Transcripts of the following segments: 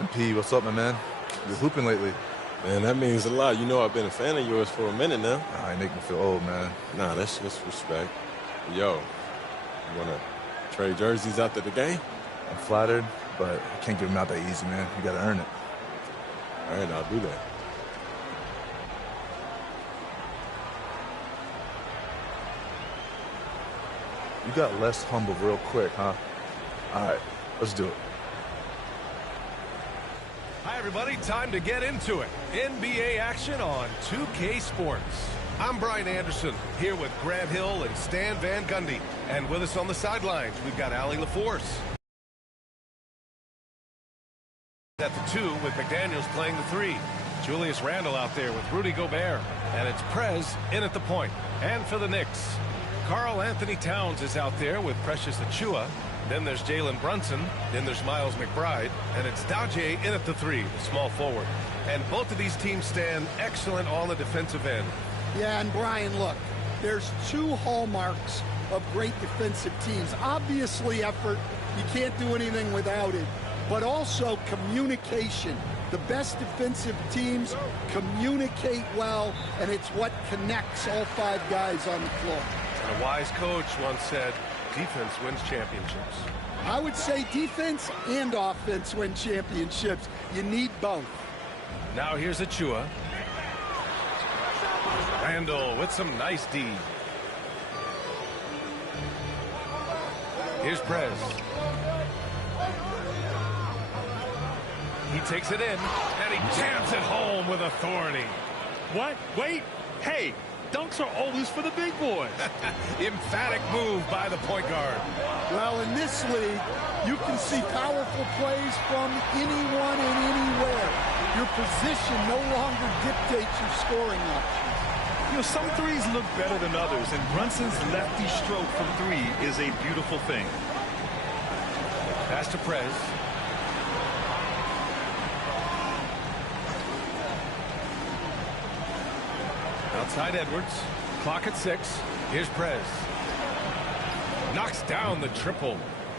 MP, what's up, my man? You're hooping lately. Man, that means a lot. You know I've been a fan of yours for a minute now. Nah, you make me feel old, man. Nah, that's just respect. Yo, you want to trade jerseys after the game? I'm flattered, but I can't give them out that easy, man. You got to earn it. All right, I'll do that. You got less humble real quick, huh? All right, let's do it. Hi, everybody. Time to get into it. NBA action on 2K Sports. I'm Brian Anderson, here with Grant Hill and Stan Van Gundy. And with us on the sidelines, we've got Allie LaForce. At the 2 with McDaniels playing the 3. Julius Randle out there with Rudy Gobert. And it's Prez in at the point. And for the Knicks, Karl Anthony Towns is out there with Precious Achiuwa. Then there's Jalen Brunson. Then there's Miles McBride. And it's Daje in at the 3, the small forward. And both of these teams stand excellent on the defensive end. Yeah, and Brian, look, there's 2 hallmarks of great defensive teams. Obviously, effort. You can't do anything without it. But also communication. The best defensive teams communicate well, and it's what connects all 5 guys on the floor. And a wise coach once said, defense wins championships. I would say defense and offense win championships. You need both. Now here's Achiuwa. Randle with some nice D. Here's Prez. He takes it in, and he jams it home with authority. What? Wait. Hey, dunks are always for the big boys. Emphatic move by the point guard. Well, in this league, you can see powerful plays from anyone and anywhere. Your position no longer dictates your scoring options. You know, some threes look better than others, and Brunson's lefty stroke from 3 is a beautiful thing. Pass to Prez. Outside Edwards. Clock at 6. Here's Prez. Knocks down the triple.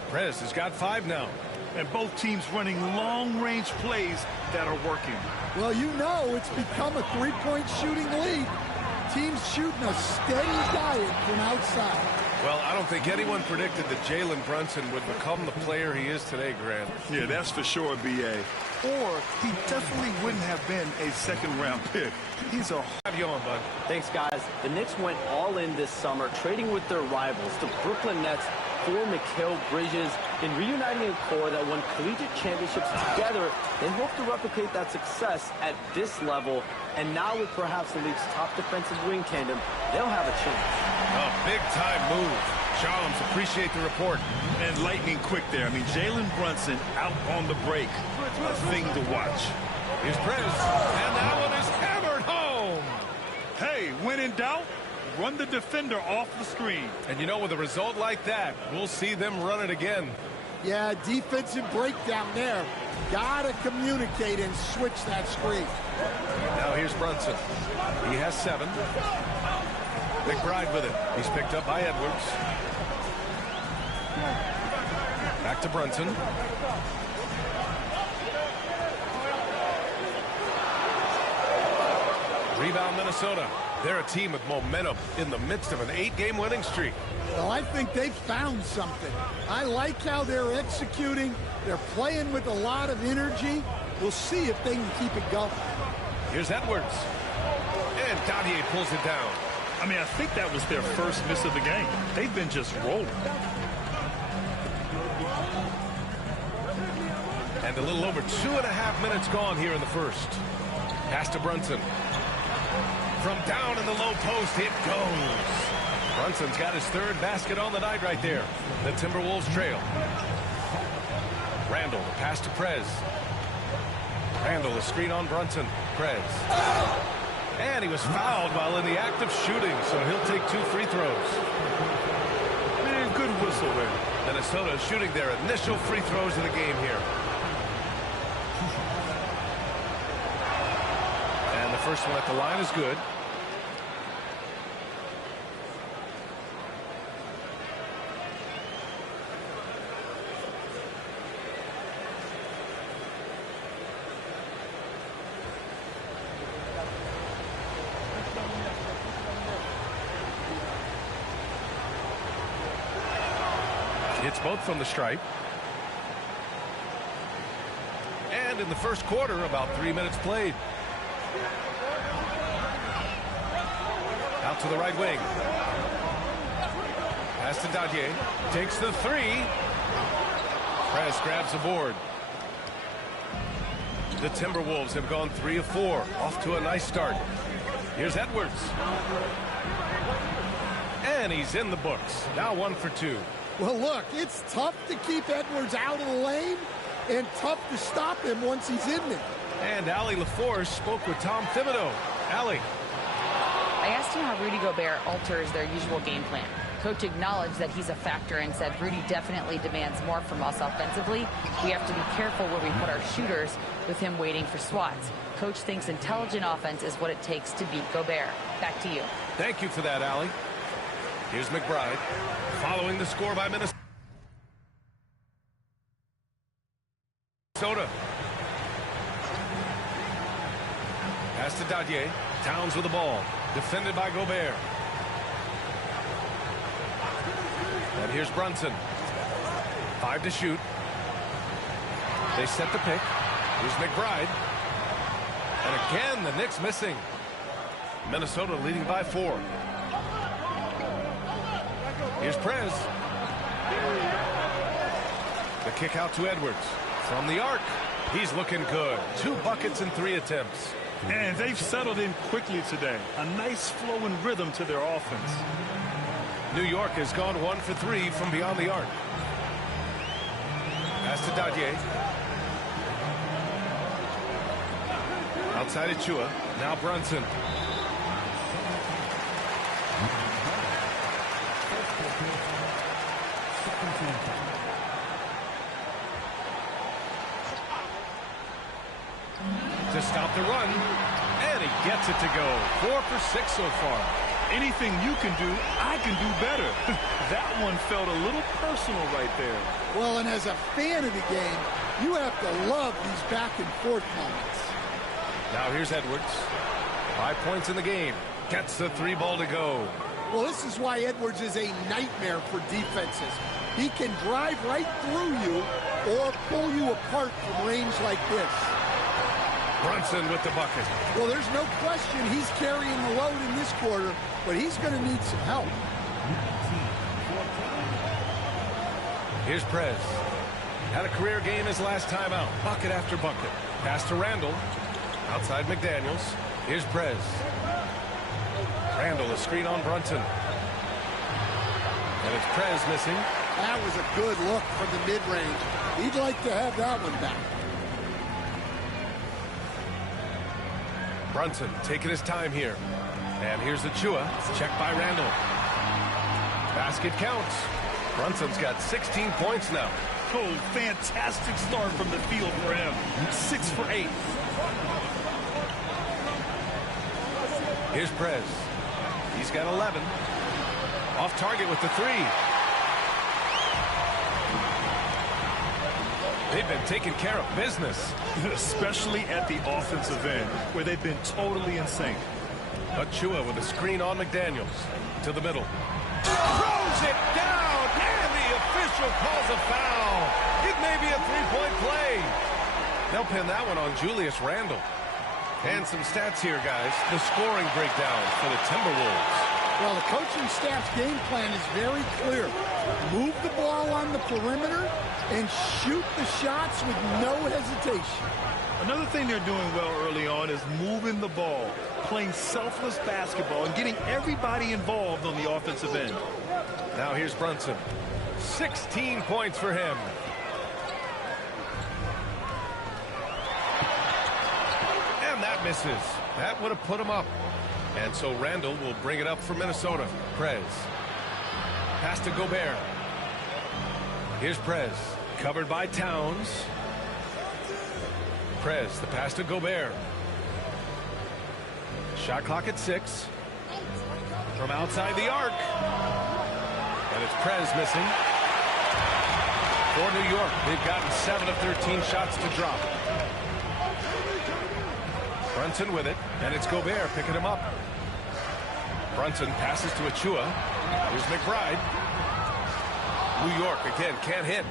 Prez has got 5 now. And both teams running long-range plays that are working. Well, you know it's become a 3-point shooting league. Teams shooting a steady diet from outside. Well, I don't think anyone predicted that Jalen Brunson would become the player he is today, Grant. Yeah, that's for sure, B.A. Or he definitely wouldn't have been a second-round pick. He's a... Have you on, bud? Thanks, guys. The Knicks went all in this summer, trading with their rivals, the Brooklyn Nets, for Mikal Bridges. In reuniting a core that won collegiate championships together, they hope to replicate that success at this level. And now with perhaps the league's top defensive wing tandem, they'll have a chance. A big-time move. Charles, appreciate the report. And lightning quick there. I mean, Jalen Brunson out on the break. A thing to watch. Here's Prez. And that one is hammered home. Hey, when in doubt, run the defender off the screen. And you know, with a result like that, we'll see them run it again. Yeah, defensive breakdown there. Gotta communicate and switch that screen. Now here's Brunson. He has 7. McBride with it. He's picked up by Edwards. Back to Brunson. Rebound Minnesota. They're a team with momentum in the midst of an 8-game winning streak. Well, I think they've found something. I like how they're executing. They're playing with a lot of energy. We'll see if they can keep it going. Here's Edwards. And Daje pulls it down. I mean, I think that was their first miss of the game. They've been just rolling. And a little over 2.5 minutes gone here in the first. Pass to Brunson. From down in the low post, it goes. Brunson's got his 3rd basket on the night right there. The Timberwolves trail. Randle, the pass to Prez. Randle, the screen on Brunson. Prez. And he was fouled while in the act of shooting, so he'll take 2 free throws. Man, good whistle there. Minnesota shooting their initial free throws of the game here. And the first one at the line is good. Hits both from the stripe. And in the first quarter, about 3 minutes played. Out to the right wing. Pass to Dadier. Takes the three. Prez grabs the board. The Timberwolves have gone 3 of 4. Off to a nice start. Here's Edwards. And he's in the books. Now 1 for 2. Well, look, it's tough to keep Edwards out of the lane and tough to stop him once he's in there. And Allie LaForce spoke with Tom Thibodeau. Allie. I asked him how Rudy Gobert alters their usual game plan. Coach acknowledged that he's a factor and said Rudy definitely demands more from us offensively. We have to be careful where we put our shooters with him waiting for swats. Coach thinks intelligent offense is what it takes to beat Gobert. Back to you. Thank you for that, Allie. Here's McBride following the score by Minnesota. Pass to Dadier. Towns with the ball. Defended by Gobert. And here's Brunson. 5 to shoot. They set the pick. Here's McBride. And again, the Knicks missing. Minnesota leading by 4. Here's Prez. The kick out to Edwards. From the arc. He's looking good. 2 buckets in 3 attempts. And they've settled in quickly today. A nice flow and rhythm to their offense. New York has gone 1 for 3 from beyond the arc. Pass to Dadier. Outside Achua. Now Brunson. To stop the run. And he gets it to go. 4 for 6 so far. Anything you can do, I can do better. That one felt a little personal right there. Well, and as a fan of the game, you have to love these back and forth moments. Now here's Edwards. 5 points in the game. Gets the 3 ball to go. Well, this is why Edwards is a nightmare for defenses. He can drive right through you or pull you apart from range like this. Brunson with the bucket. Well, there's no question he's carrying the load in this quarter, but he's going to need some help. Here's Prez. Had a career game his last time out. Bucket after bucket. Pass to Randall. Outside McDaniels. Here's Prez. Randall, a screen on Brunson. And it's Prez missing. That was a good look from the mid-range. He'd like to have that one back. Brunson taking his time here. And here's Achua. Checked by Randall. Basket counts. Brunson's got 16 points now. Oh, fantastic start from the field for him. 6 for 8. Here's Prez. He's got 11. Off target with the 3. They've been taking care of business. Especially at the offensive end, where they've been totally in sync. Achua with a screen on McDaniels. To the middle. Throws it down, and the official calls a foul. It may be a 3-point play. They'll pin that one on Julius Randle. And some stats here, guys. The scoring breakdown for the Timberwolves. Well, the coaching staff's game plan is very clear. Move the ball on the perimeter and shoot the shots with no hesitation. Another thing they're doing well early on is moving the ball, playing selfless basketball, and getting everybody involved on the offensive end. Now here's Brunson. 16 points for him. And that misses. That would have put him up. And so Randall will bring it up for Minnesota. Prez. Pass to Gobert. Here's Prez. Covered by Towns. Prez, the pass to Gobert. Shot clock at 6. From outside the arc. And it's Prez missing. For New York, they've gotten 7 of 13 shots to drop. Brunson with it, and it's Gobert picking him up. Brunson passes to Achua. Here's McBride. New York, again, can't hit.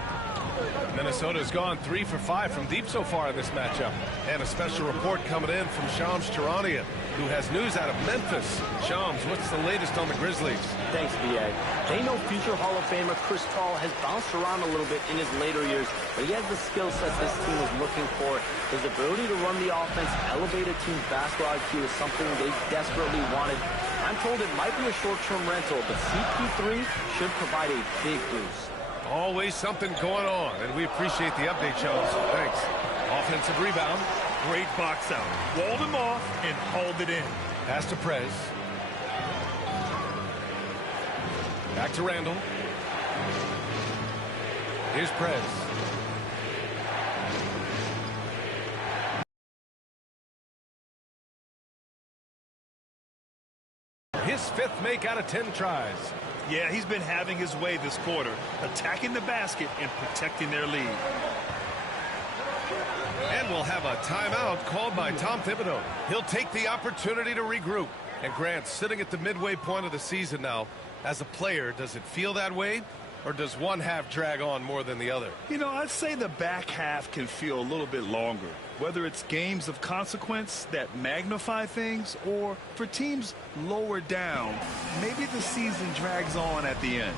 Minnesota's gone 3 for 5 from deep so far in this matchup. And a special report coming in from Shams Charania, who has news out of Memphis. Shams, what's the latest on the Grizzlies? Thanks, B.A. They know future Hall of Famer Chris Paul has bounced around a little bit in his later years, but he has the skill set this team was looking for. His ability to run the offense, elevate a team's basketball IQ is something they desperately wanted. I'm told it might be a short-term rental, but CP3 should provide a big boost. Always something going on, and we appreciate the update, Shams. Thanks. Offensive rebound. Great box out. Walled him off and hauled it in. Pass to Prez. Back to Randall. Here's Prez. His 5th make out of 10 tries. Yeah, he's been having his way this quarter, attacking the basket and protecting their lead. And we'll have a timeout called by Tom Thibodeau. He'll take the opportunity to regroup. And Grant, sitting at the midway point of the season now, as a player, does it feel that way? Or does one half drag on more than the other? You know, I'd say the back half can feel a little bit longer. Whether it's games of consequence that magnify things, or for teams lower down, maybe the season drags on at the end.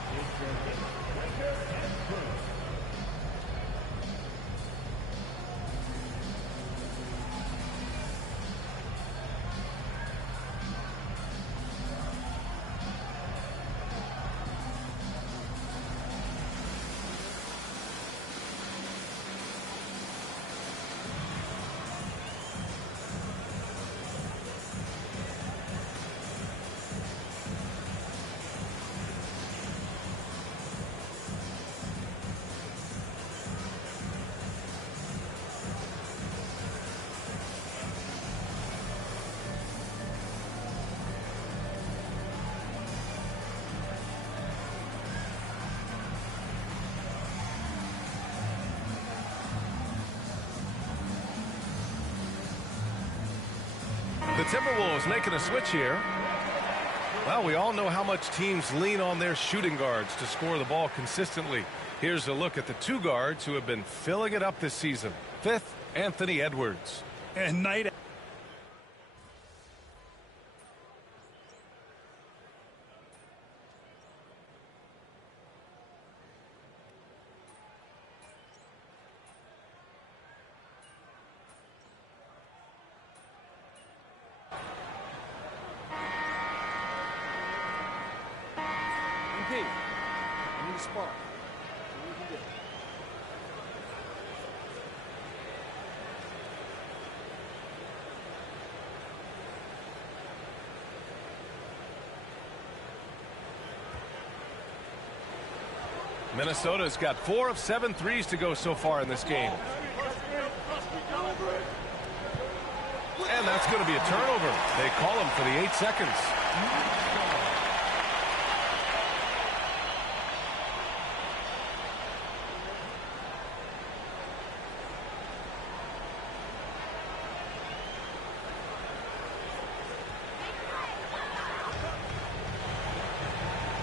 The Timberwolves making a switch here. Well, we all know how much teams lean on their shooting guards to score the ball consistently. Here's a look at the 2 guards who have been filling it up this season. 5th, Anthony Edwards. And night. I need a spot. What we can do. Minnesota's got 4 of 7 threes to go so far in this game. And that's going to be a turnover. They call him for the 8 seconds.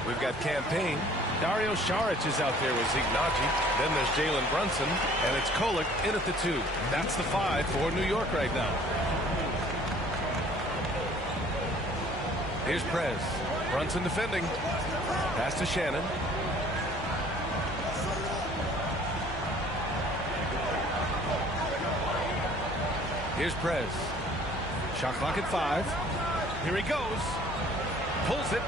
We've got Campaign. Dario Saric is out there with Zeke Naji. Then there's Jalen Brunson, and it's Kolek in at the 2. That's the 5 for New York right now. Here's Prez. Brunson defending. Pass to Shannon. Here's Prez. Shot clock at 5. Here he goes. Pulls it.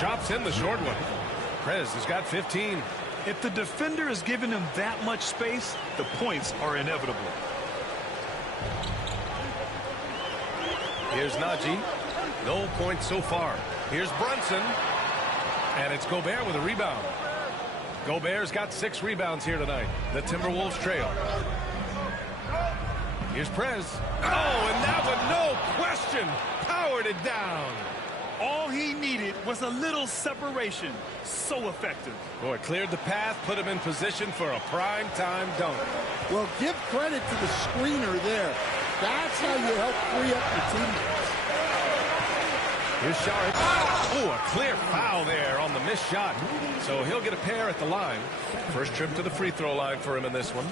Drops in the short one. Prez has got 15. If the defender is giving him that much space, the points are inevitable. Here's Naji. No points so far. Here's Brunson. And it's Gobert with a rebound. Gobert's got 6 rebounds here tonight. The Timberwolves trail. Here's Prez. Oh, and that one, no question, powered it down. All he needed was a little separation. So effective. Boy, cleared the path, put him in position for a prime-time dunk. Well, give credit to the screener there. That's how you help free up your teammates. Here's Saric. Oh, a clear foul there on the missed shot. So he'll get a pair at the line. First trip to the free throw line for him in this one.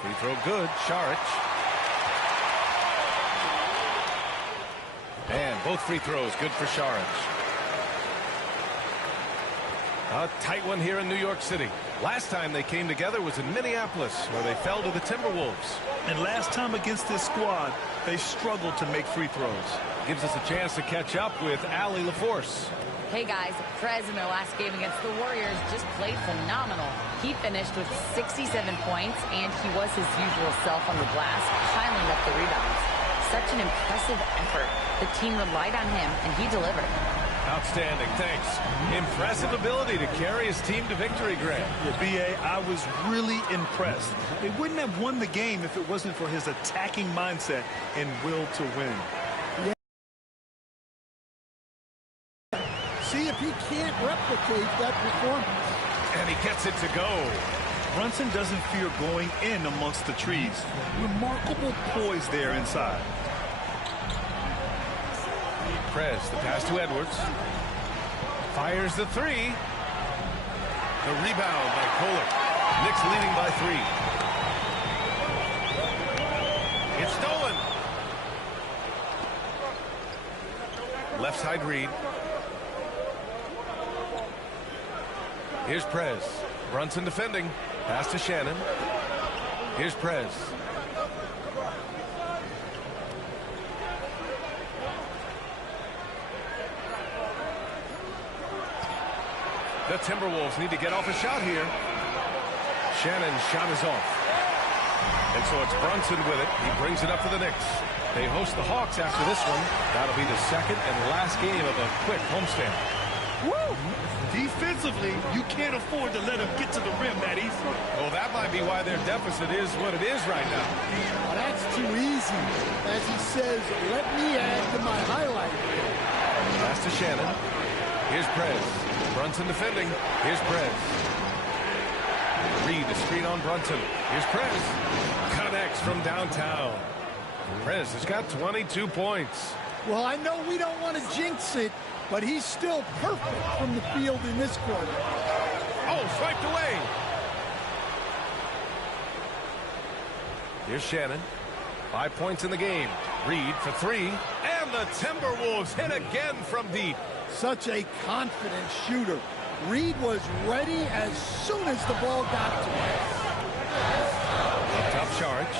Free throw good. Saric. And both free throws good for Saric. A tight one here in New York City. Last time they came together was in Minneapolis, where they fell to the Timberwolves. And last time against this squad, they struggled to make free throws. Gives us a chance to catch up with Allie LaForce. Hey guys, Prez in their last game against the Warriors just played phenomenal. He finished with 67 points, and he was his usual self on the glass, piling up the rebounds. Such an impressive effort. The team relied on him, and he delivered. Outstanding, thanks. Impressive ability to carry his team to victory, Grant. Yeah, B.A., I was really impressed. They wouldn't have won the game if it wasn't for his attacking mindset and will to win. See if he can't replicate that performance. And he gets it to go. Brunson doesn't fear going in amongst the trees. Remarkable poise there inside. Prez, the pass to Edwards. Fires the three. The rebound by Kohler. Knicks leading by 3. It's stolen. Left side Reed. Here's Prez. Brunson defending. Pass to Shannon. Here's Prez. The Timberwolves need to get off a shot here. Shannon's shot is off. And so it's Brunson with it. He brings it up for the Knicks. They host the Hawks after this one. That'll be the second and last game of a quick homestand. Woo! Defensively, you can't afford to let him get to the rim that easy. Well, that might be why their deficit is what it is right now. Well, that's too easy. As he says, let me add to my highlight. Pass to Shannon. Here's Prez. Brunson defending. Here's Prez. Reed, the screen on Brunson. Here's Prez. Connects from downtown. Prez has got 22 points. Well, I know we don't want to jinx it, but he's still perfect from the field in this quarter. Oh, swiped away. Here's Shannon. 5 points in the game. Reed for 3. And the Timberwolves hit again from deep. Such a confident shooter. Reed was ready as soon as the ball got to him. Top charge.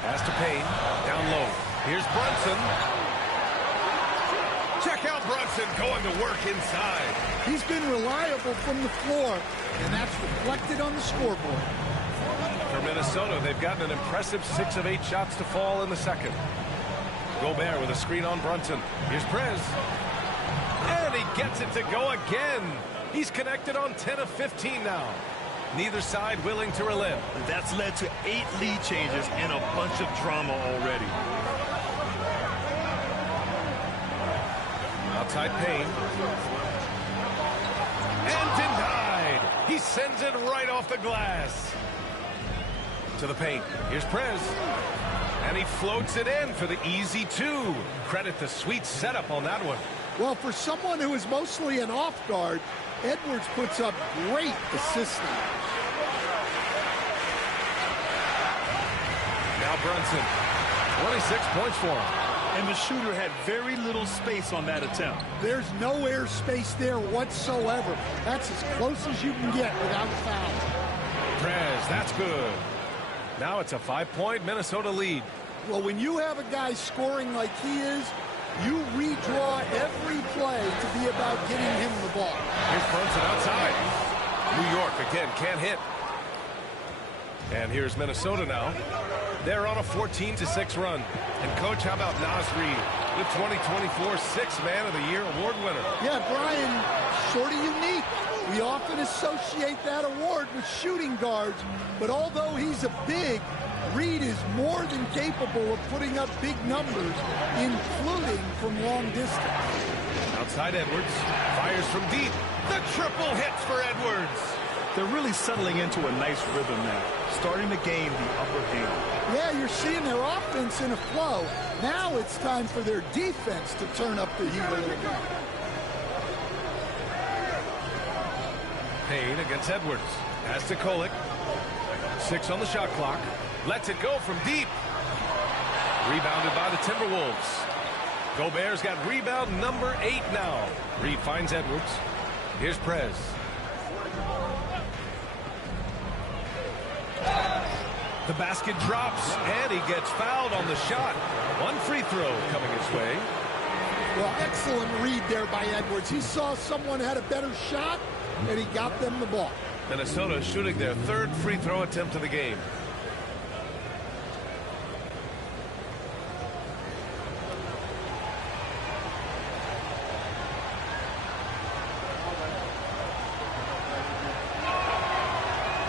Pass to Payne. Down low. Here's Brunson. Check out Brunson going to work inside. He's been reliable from the floor, and that's reflected on the scoreboard. For Minnesota, they've gotten an impressive 6 of 8 shots to fall in the second. Gobert with a screen on Brunson. Here's Prez. And he gets it to go again. He's connected on 10 of 15 now. Neither side willing to relent. That's led to 8 lead changes and a bunch of drama already. Outside Payne. And denied. He sends it right off the glass. To the paint. Here's Prez. And he floats it in for the easy 2. Credit the sweet setup on that one. Well, for someone who is mostly an off guard, Edwards puts up great assisting. Now Brunson. 26 points for him. And the shooter had very little space on that attempt. There's no air space there whatsoever. That's as close as you can get without foul. Prez, that's good. Now it's a 5-point Minnesota lead. Well, when you have a guy scoring like he is, you redraw every play to be about getting him the ball. Here's Brunson outside. New York again can't hit. And here's Minnesota now. They're on a 14-6 run. And coach, how about Naz Reid, the 2024 Sixth Man of the Year award winner? Yeah, Brian, sort of unique. We often associate that award with shooting guards, but although he's a big, Reed is more than capable of putting up big numbers, including from long distance. Outside Edwards, fires from deep. The triple hits for Edwards. They're really settling into a nice rhythm now, starting to gain the upper hand. Yeah, you're seeing their offense in a flow. Now it's time for their defense to turn up the heat a little bit. Payne against Edwards. Pass to Kolek. 6 on the shot clock. Lets it go from deep. Rebounded by the Timberwolves. Gobert's got rebound number 8 now. Reed finds Edwards. Here's Prez. The basket drops, and he gets fouled on the shot. One free throw coming his way. Well, excellent read there by Edwards. He saw someone had a better shot, and he got them the ball. Minnesota shooting their 3rd free throw attempt of the game.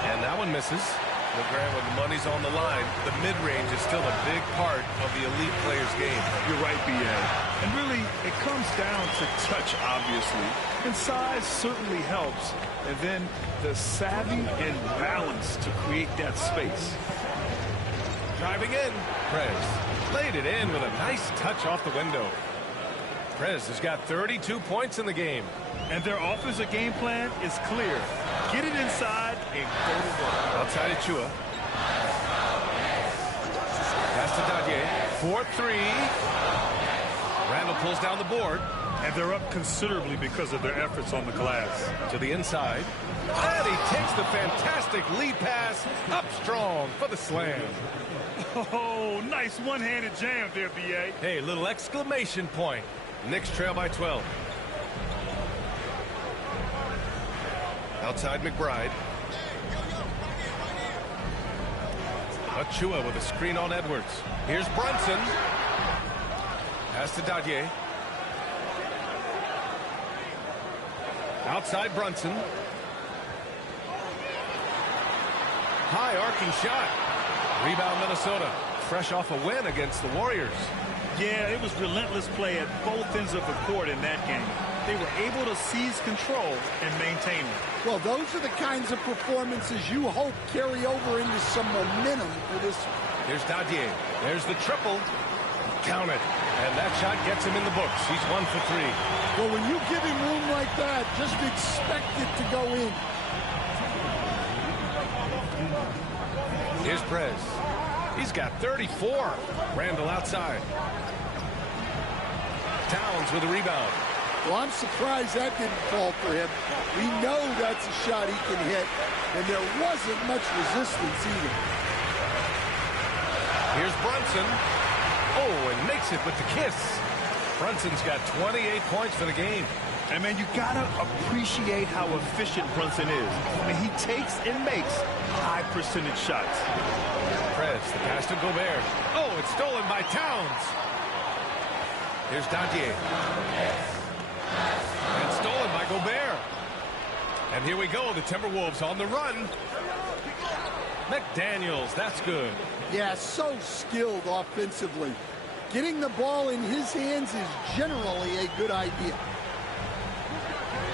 And that one misses. LeGrand, when the money's on the line, the mid-range is still a big part of the elite player's game. You're right, B.A. And really, it comes down to touch, obviously. And size certainly helps. And then the savvy and balance to create that space. Driving in. Prez laid it in with a nice touch off the window. Prez has got 32 points in the game. And their offensive game plan is clear. Get it inside and go to work. Outside Achua. Pass to Dadier. 4-3. Randall pulls down the board. And they're up considerably because of their efforts on the glass. To the inside. And he takes the fantastic lead pass up strong for the slam. Oh, nice one-handed jam there, B.A. Hey, little exclamation point. Knicks trail by 12. Outside McBride. Achua with a screen on Edwards. Here's Brunson. Pass to Dadier. Outside Brunson. High arcing shot. Rebound Minnesota. Fresh off a win against the Warriors. Yeah, it was relentless play at both ends of the court in that game. They were able to seize control and maintain it. Well, those are the kinds of performances you hope carry over into some momentum for this. Here's Dadier. There's the triple. Count it. And that shot gets him in the books. He's 1 for 3. Well, when you give him room like that, just expect it to go in. Here's Prez. He's got 34. Randall outside. Towns with a rebound. Well, I'm surprised that didn't fall for him. We know that's a shot he can hit, and there wasn't much resistance either. Here's Brunson. Oh, and makes it with the kiss. Brunson's got 28 points for the game. And, man, you got to appreciate how efficient Brunson is. I mean, he takes and makes high-percentage shots. Prez, the pass to Gobert. Oh, it's stolen by Towns. Here's Dadier. And stolen by Gobert. And here we go, the Timberwolves on the run. McDaniels, that's good. Yeah, so skilled offensively. Getting the ball in his hands is generally a good idea.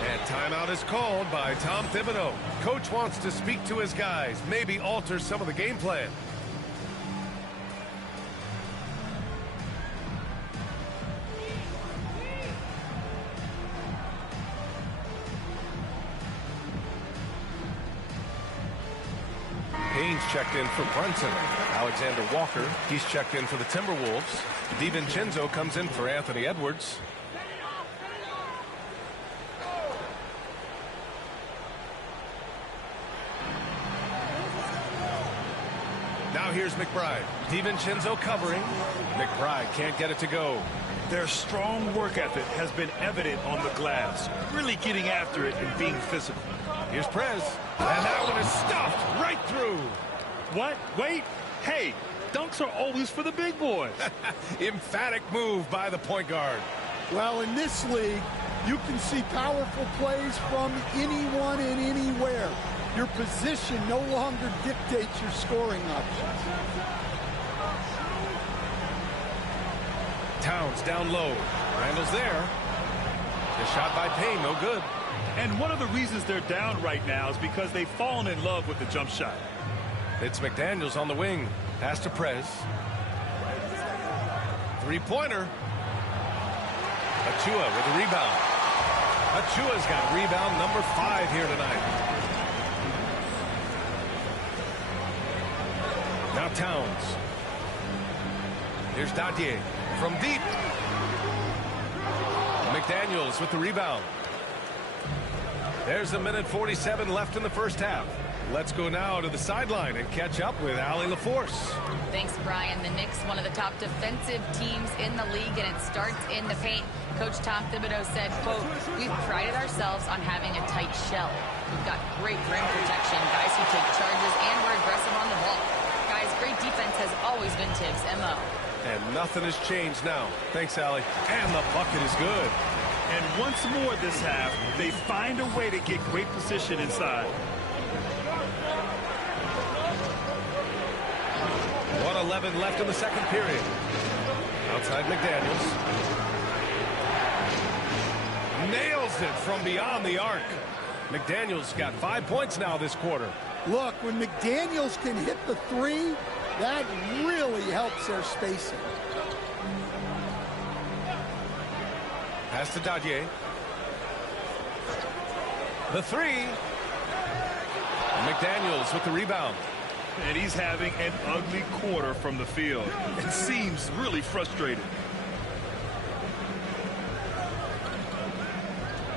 And timeout is called by Tom Thibodeau. Coach wants to speak to his guys, maybe alter some of the game plan. Payne's checked in for Brunson. Alexander Walker, he's checked in for the Timberwolves. DiVincenzo comes in for Anthony Edwards. Now here's McBride. DiVincenzo covering. McBride can't get it to go. Their strong work ethic has been evident on the glass, really getting after it and being physical. Here's Prez. And that one is stuffed right through. What? Wait. Hey, dunks are always for the big boys. Emphatic move by the point guard. Well, in this league, you can see powerful plays from anyone and anywhere. Your position no longer dictates your scoring options. Towns down low. Randall's there. The shot by Payne, no good. And one of the reasons they're down right now is because they've fallen in love with the jump shot. It's McDaniels on the wing. Pass to Prez. Three-pointer. Achua with the rebound. Achua's got rebound number 5 here tonight. Now Towns. Here's Dadier from deep. McDaniels with the rebound. There's 1:47 left in the first half. Let's go now to the sideline and catch up with Allie LaForce. Thanks, Brian. The Knicks, one of the top defensive teams in the league, and it starts in the paint. Coach Tom Thibodeau said, quote, "We've prided ourselves on having a tight shell. We've got great rim protection, guys who take charges, and we're aggressive on the ball. Guys, great defense has always been Tibbs' MO." And nothing has changed now. Thanks, Allie. And the bucket is good. And once more this half, they find a way to get great position inside. 1:11 left in the second period. Outside McDaniels. Nails it from beyond the arc. McDaniels got 5 points now this quarter. Look, when McDaniels can hit the three, that really helps their spacing. Pass to Dadier. The three. McDaniels with the rebound. And he's having an ugly quarter from the field. It seems really frustrated.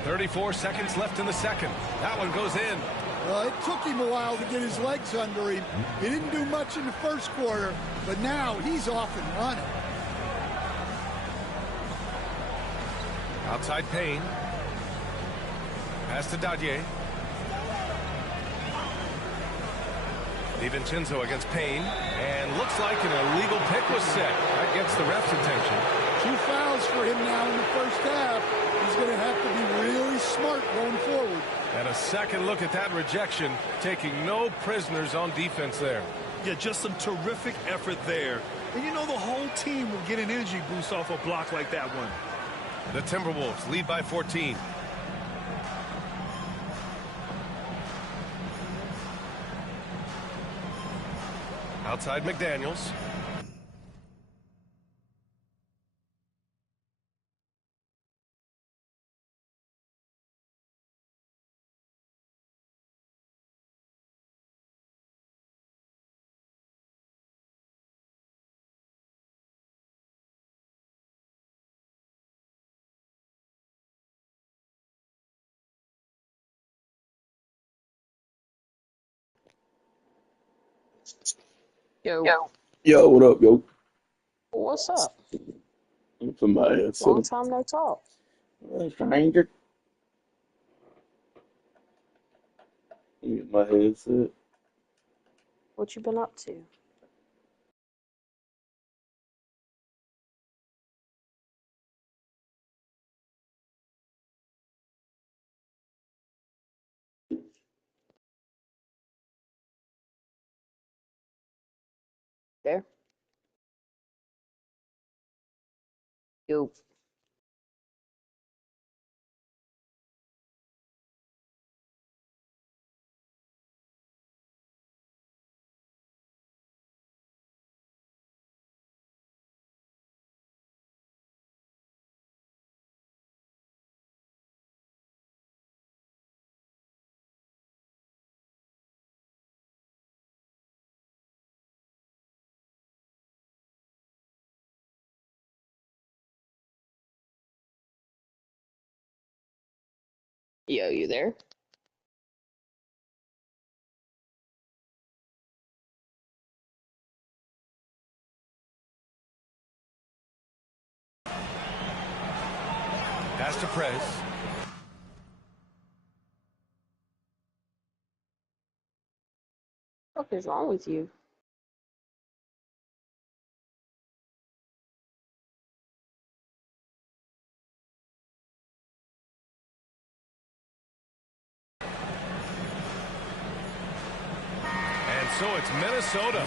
34 seconds left in the second. That one goes in. It took him a while to get his legs under him. He didn't do much in the first quarter, but now he's off and running. Outside Payne. Pass to Dadier. DiVincenzo against Payne. And looks like an illegal pick was set. That gets the ref's attention. 2 fouls for him now in the first half. He's going to have to be really smart going forward. And a second look at that rejection, taking no prisoners on defense there. Yeah, just some terrific effort there. And you know the whole team will get an energy boost off a block like that one. The Timberwolves lead by 14. Outside McDaniels. Yo. Yo, what up, yo? What's up? Somebody else. Long time no talk. Stranger. Get my headset. What you been up to? There. Yo. Yo, you there? Pass to Prez. What is wrong with you? So it's Minnesota.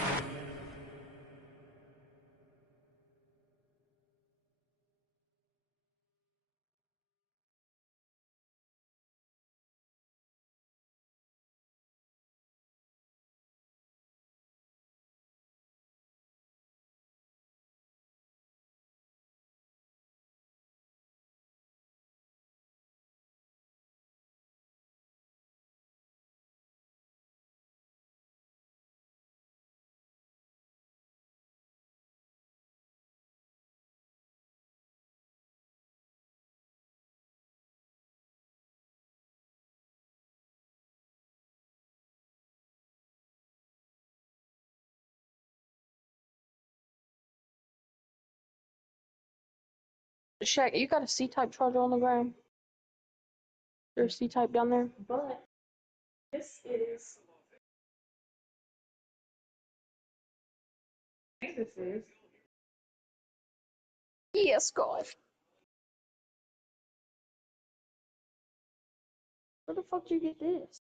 Shaq, you got a C-type charger on the ground? There's C-type down there? But this is. I think this is. Yes, God. Where the fuck did you get this?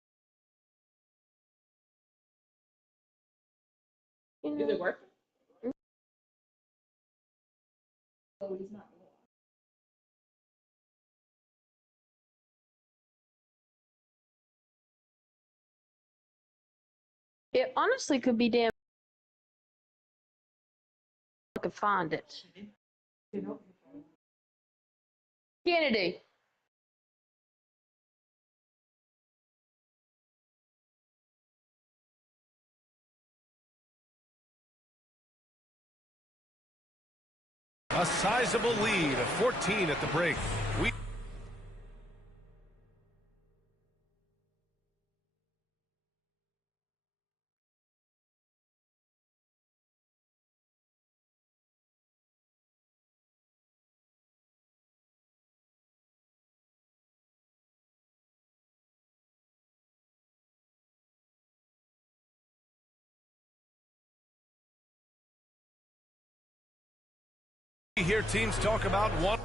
You know, Is it working? Oh, it's not. it honestly could be damn. I could find it. Kennedy. A sizable lead of 14 at the break. We hear teams talk about one.